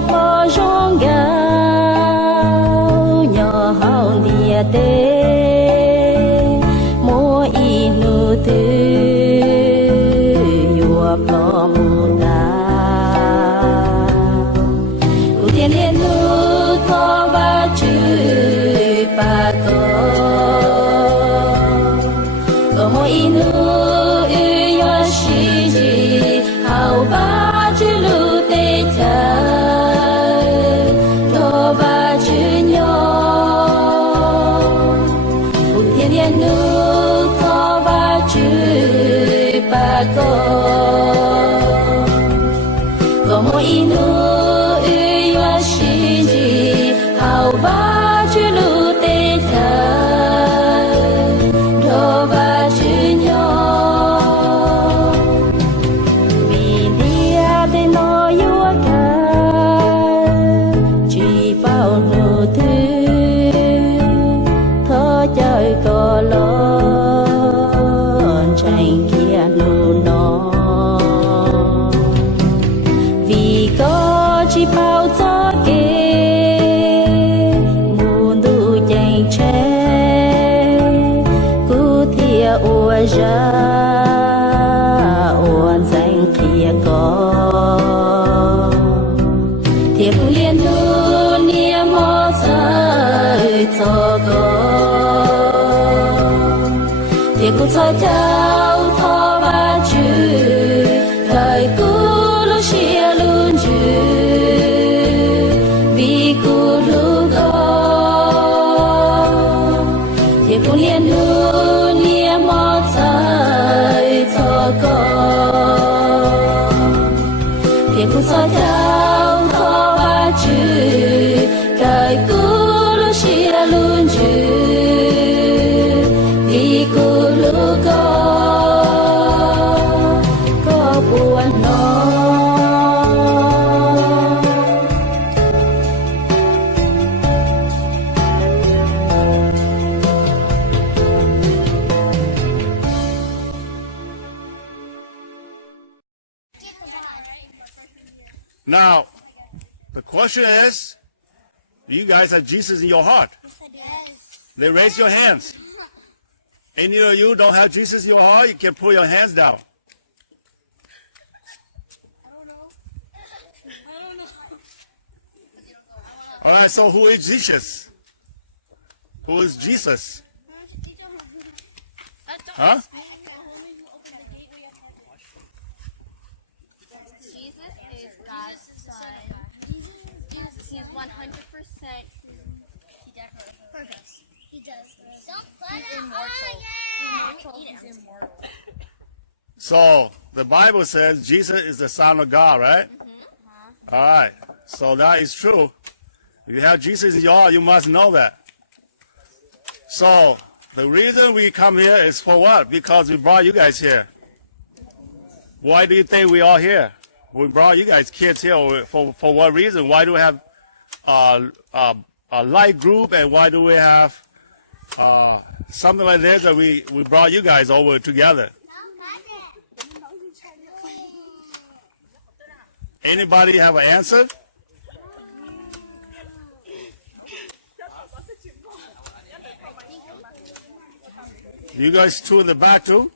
bỏ rong gạo nhỏ hồng địa tê mua inu tư yua bỏ mù ta u thiên liên nu thọ ba chữ ba có mua inu yua shi ji hào ba chữ lu tê cha thọ ba chữ nhỏ u thiên liên nu thọ ba chữ ba có mua inu yua shi ji hào ba chữ lu tê cha thọ ba chữ nhỏ vì dia để nói yua ca chỉ bao nụ thư thơ chơi có lon tranh kia nụ nó vì có chỉ bao gió kê muôn đủ dành trẻ cú thia ua ra uan danh kia có thiệp liên nu nia mô sai cho có thiệp cụ cho cháu thọ ba chữ thời cũ lúc xia luôn chữ vì cụ lúc có thiệp cụ liên nu nia mô sai cho có thiệp cụ cho cháu thọ ba chữ thời cũ lúc xia luôn chữ vì cụ lúc có buồn nó Now, the question is, do you guys have Jesus in your heart? Then raise your hands. Any of you don't have Jesus in your heart, you can put your hands down. All right, so who is Jesus? Who is Jesus? Huh? Jesus is God's son. He's 100%. He definitely purpose. He does. Don't put it immortal. He's immortal. So the Bible says Jesus is the Son of God, right? All right, so that is true. If you have Jesus in your heart, you must know that. So the reason we come here is for what? Because we brought you guys here. Why do you think we are here? We brought you guys kids here for what reason? Why do we have a light group, and why do we have something like this that we brought you guys over together? Anybody have an answer? You guys two in the back too?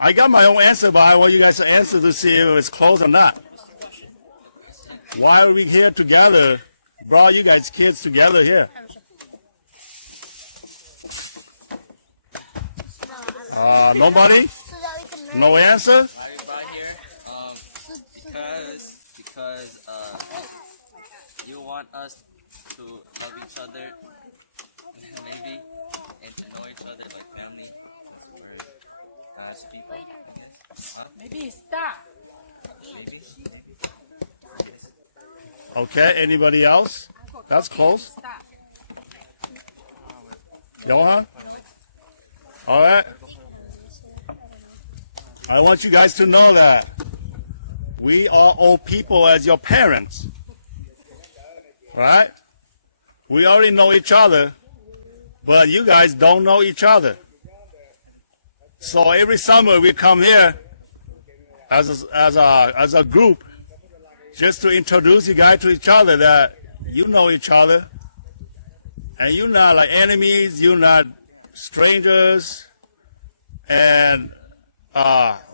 I got my own answer, but I want you guys to answer to see if it's close or not. Why are we here together? Brought you guys kids together here. Nobody? No answer? Because you want us to love each other, maybe, and to know each other like family, or God's people. Huh? Maybe stop. Maybe. Okay, anybody else? That's close. Stop. Johan? All right. I want you guys to know that we are all people as your parents. Right? We already know each other, but you guys don't know each other. So every summer we come here as a group, just to introduce you guys to each other, that you know each other, and you're not like enemies, you're not strangers, and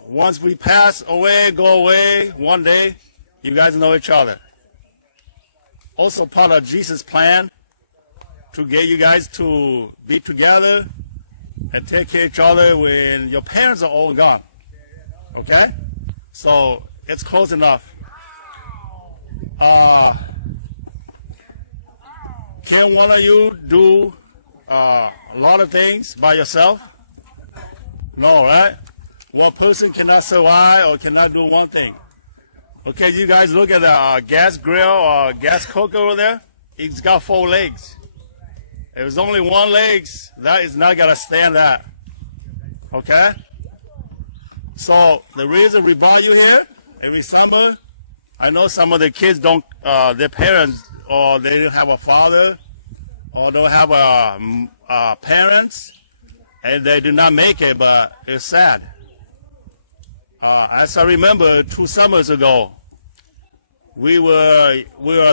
once we pass away, go away, one day, you guys know each other. Also part of Jesus' plan to get you guys to be together and take care of each other when your parents are all gone. Okay? So it's close enough. Can one of you do a lot of things by yourself? No, right? One person cannot survive or cannot do one thing. Okay, you guys look at the gas grill or gas cooker over there. It's got 4 legs. If there's only 1 leg, that is not gonna stand that. Okay? So the reason we brought you here every summer, I know some of the kids don't, their parents, or they don't have a father, or don't have parents, and they do not make it, but it's sad. As I remember, 2 summers ago, we were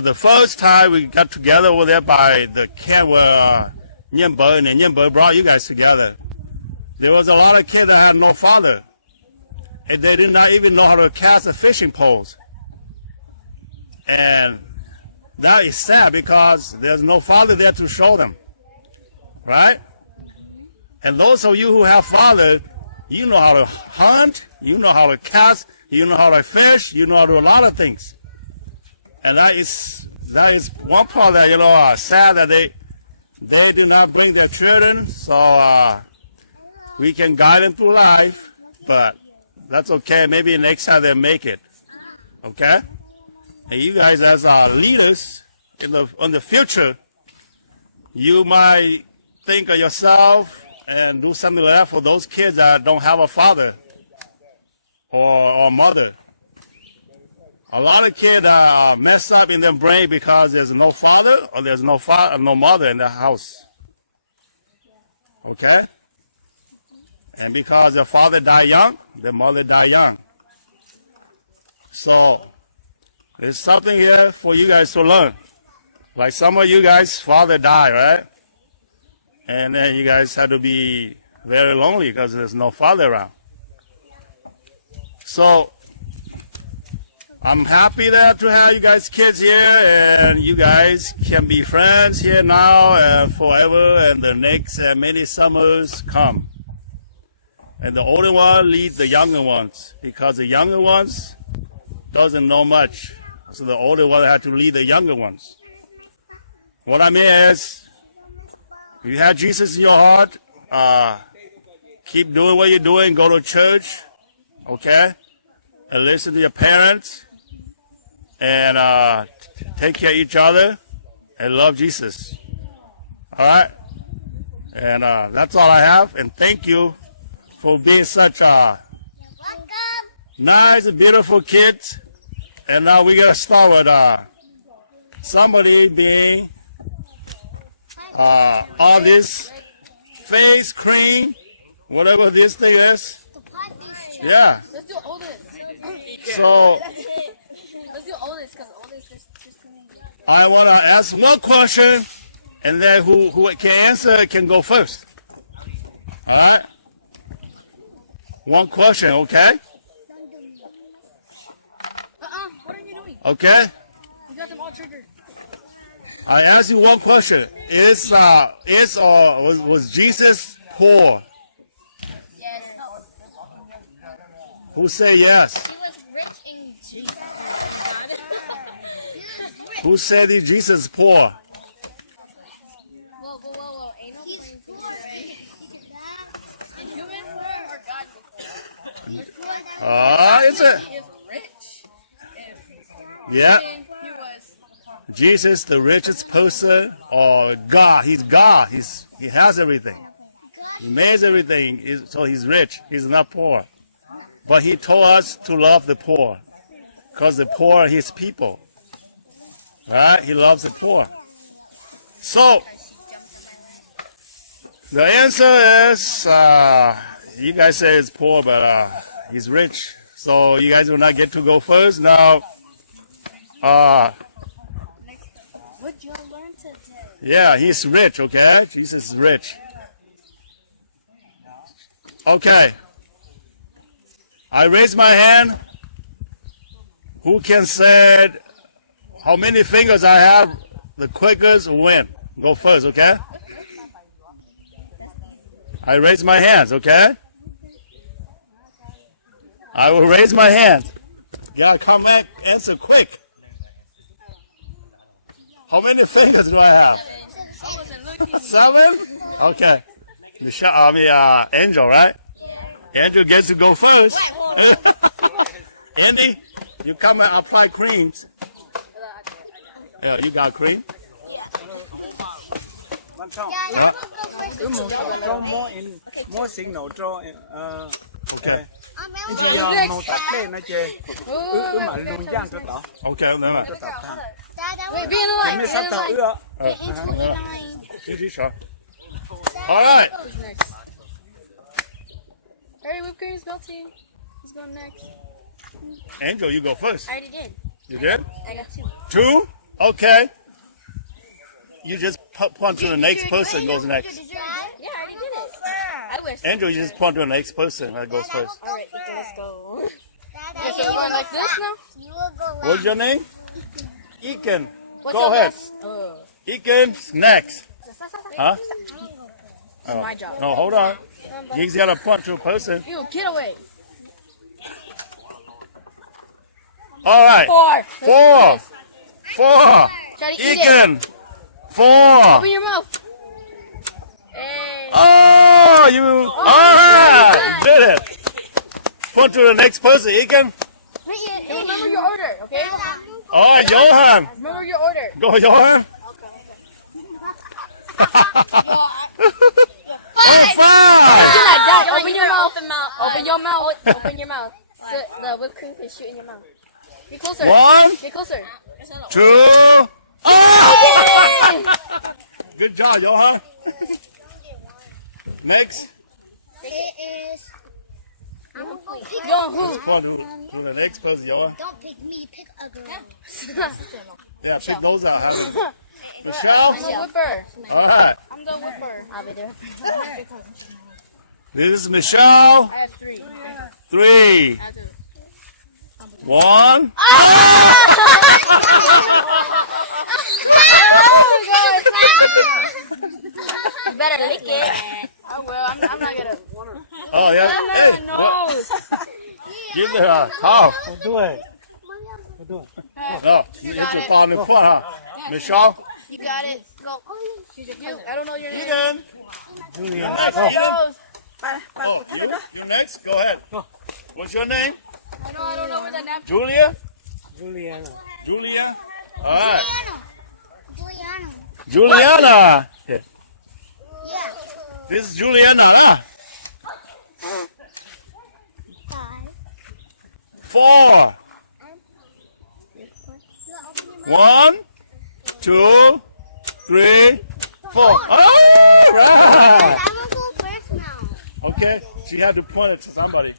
the first time we got together over there by the camp where Nyembo and Nyembo brought you guys together. There was a lot of kids that had no father, and they did not even know how to cast the fishing poles. And that is sad because there's no father there to show them, right? And those of you who have father, you know how to hunt, you know how to cast, you know how to fish, you know how to do a lot of things. And that is one part that, sad that they do not bring their children, so we can guide them through life, but that's okay. Maybe next time they'll make it, okay? And you guys as leaders in the future, you might think of yourself and do something like that for those kids that don't have a father or mother. A lot of kids mess up in their brain because there's no father or there's no mother in the house. Okay? And because their father died young, their mother died young. So there's something here for you guys to learn. Like some of you guys, father died, right? And then you guys had to be very lonely because there's no father around. So I'm happy that to have you guys kids here, and you guys can be friends here now and forever, and the next many summers come. And the older one leads the younger ones, because the younger ones doesn't know much. So the older one had to lead the younger ones. What I mean is, if you have Jesus in your heart, keep doing what you're doing, go to church, okay? And listen to your parents, and take care of each other, and love Jesus. All right? And that's all I have, and thank you for being such a nice and beautiful kids. And now we're going to start with somebody being all this face cream, whatever this thing is. Yeah. Let's do oldest. So Let's do oldest because oldest is just I want to ask one question, and then who can answer can go first. All right? One question, okay? What are you doing? Okay? You got them all triggered. I ask you one question. Was Jesus poor? Yes. Who say yes? He was rich in Jesus. Who said that Jesus is poor? Whoa. Ain't no He's poor. In human form or God form? It's a He is rich. yeah. He was. Jesus, the richest person, or God? He's God. He has everything. He makes everything. So he's rich. He's not poor. But he told us to love the poor, because the poor are his people. Right? He loves the poor. So the answer is, you guys say he's poor, but he's rich. So you guys will not get to go first. Now, What you learn today? yeah, he's rich, okay? Jesus is rich. Okay. I raise my hand. Who can say how many fingers I have? The quickest win. Go first, okay? I raise my hands, okay? I will raise my hand. Yeah, come back, answer quick. How many fingers do I have? 7? Okay. Angel, right? Angel gets to go first. Andy, you come and apply creams. Yeah, you got cream? Quan trọng Yeah, I'm gonna go first. cứ một cho mỗi sinh nấu cho Okay. anh chị một tắt lên nói chơi cứ mà luôn giang cho tao Okay, then. cho tao tham Dad, I Wait, want be in the thì line. mới Be sắp in the tao line. ưa into the line. Easy shot. All right. Who's next? Hurry, whipped cream's melting. Who's going next? Angel, you go first. I already did. You did? I got 2. 2? Okay. You just point to the next person goes next. Dad, Yeah, I already did it. I wish. Angel, you just point to the next person that goes first. All right, let's go. Dad, Okay, so we're going like this now? You will go last. What's your name? Eakin. What's Go your ahead. best? Oh, Eakin's next. Huh? it's my job. No, hold on. He's got to point to a person. You, get away. All right. 4. 4. 4. Try to eat it. Eakin. 4. Open your mouth. Hey. Oh, you. All right. You did it. Point to the next person, Eakin. Hey, remember your order, okay? All right, Johan. Remember your order. Go, Johan. Oh, 5. Do like that. Open your mouth. Open your mouth. Open your mouth. So the whipped cream can shoot in your mouth. Get closer. 1, Get closer. 2. Oh! Good job, Johan. Next. It is. I'm gonna go pick. Yo, who? Point to the next person, Johan. Don't pick me, pick a girl. Yeah, pick those out. Michelle. I'm the whipper. All right. I'm the whipper. I'll be there. This is Michelle. I have 3. 3. I have 2. 1. You better lick it. I will. I'm not gonna. Oh, yeah. Hey, what? Nose. Give it a call. một đuôi một đuôi No, you have to call the point, huh? Michelle. You got it. Go. You. I don't know your name. Eden. Julian Next, Eden. Nose. Oh, you next? Go ahead. What's your name? I don't know where that napkin. Julia? Julian Julia? All right. Juliana. Juliana. Yeah. Yeah. This is Juliana, huh? 5. 4. 1, 2, 3, 4. All right. I'm gonna go first now. Okay, she had to point it to somebody.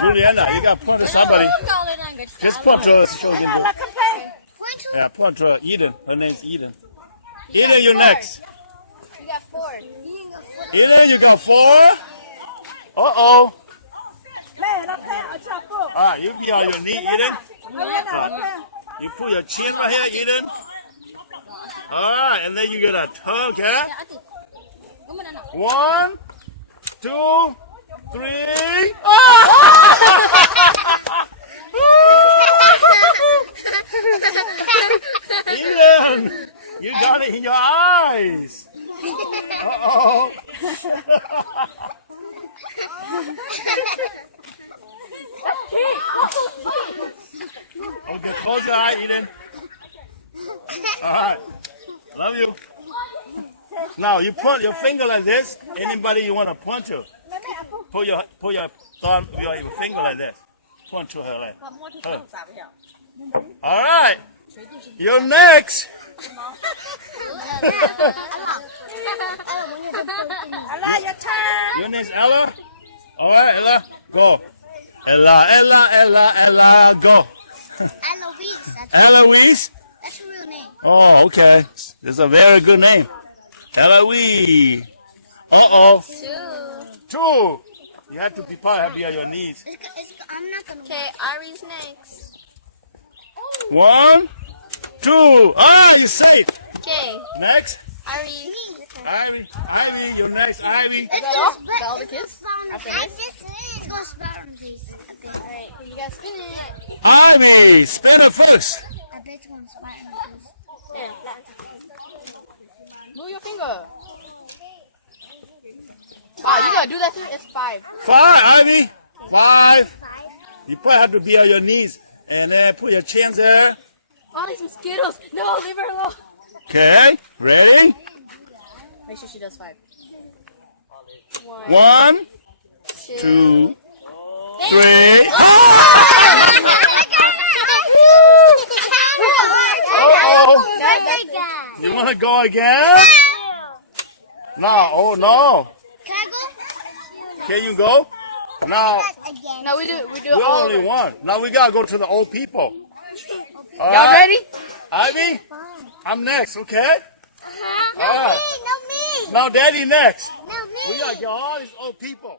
Juliana, you got to point to somebody. Just point to her so she can do it. Point to. Yeah, point to her. Eden. Her name's Eden. Eden, you next. You got 4. Eden, you got 4. Uh-oh. All right, you be on your knee, Eden. You put your chin right here, Eden. All right, and then you get a tongue, okay? 1, 2, 3. Eden, you got it in your eyes. Uh-oh. Okay, close your eye, Eden. All right. Love you. Now you point your finger like this. Anybody you want to point to? Put your thumb, your finger like this. Point to her like. Her. All right. You're next. Your name's Ella. All right, Ella. Go. Ella, Ella, Ella, Ella, go. Eloise. Eloise? That's her real name. Oh, okay. It's a very good name. Eloise. Uh-oh. 2. 2. You have to be on your knees. I'm not gonna. Okay, Ari's next. 1, 2. Ah, you're safe. Okay, Next. Ari. Ivy, you're next. Ivy. Is that all? Is that all the kids? After I this? just need to go spit on face. Alright, you guys spin it. Ivy, spin it first. I bet you want to spit on face. Yeah, move your finger. Wow, you gotta do that too? It's 5. 5, Ivy. 5. You probably have to be on your knees. And then put your chins there. Oh, these mosquitoes. No, leave her alone. Okay, ready? Make sure she does 5. 1, 1, 2. 2, 3. Uh-oh. You want to go again? No, oh no. Can I go? Can you go? Now, Again. No, we do we all only of it. one. Now we got to go to the old people. All Y'all right? ready? Ivy, I'm next, okay? No All right. me, no me. Now Daddy next. No me. We got to get all these old people.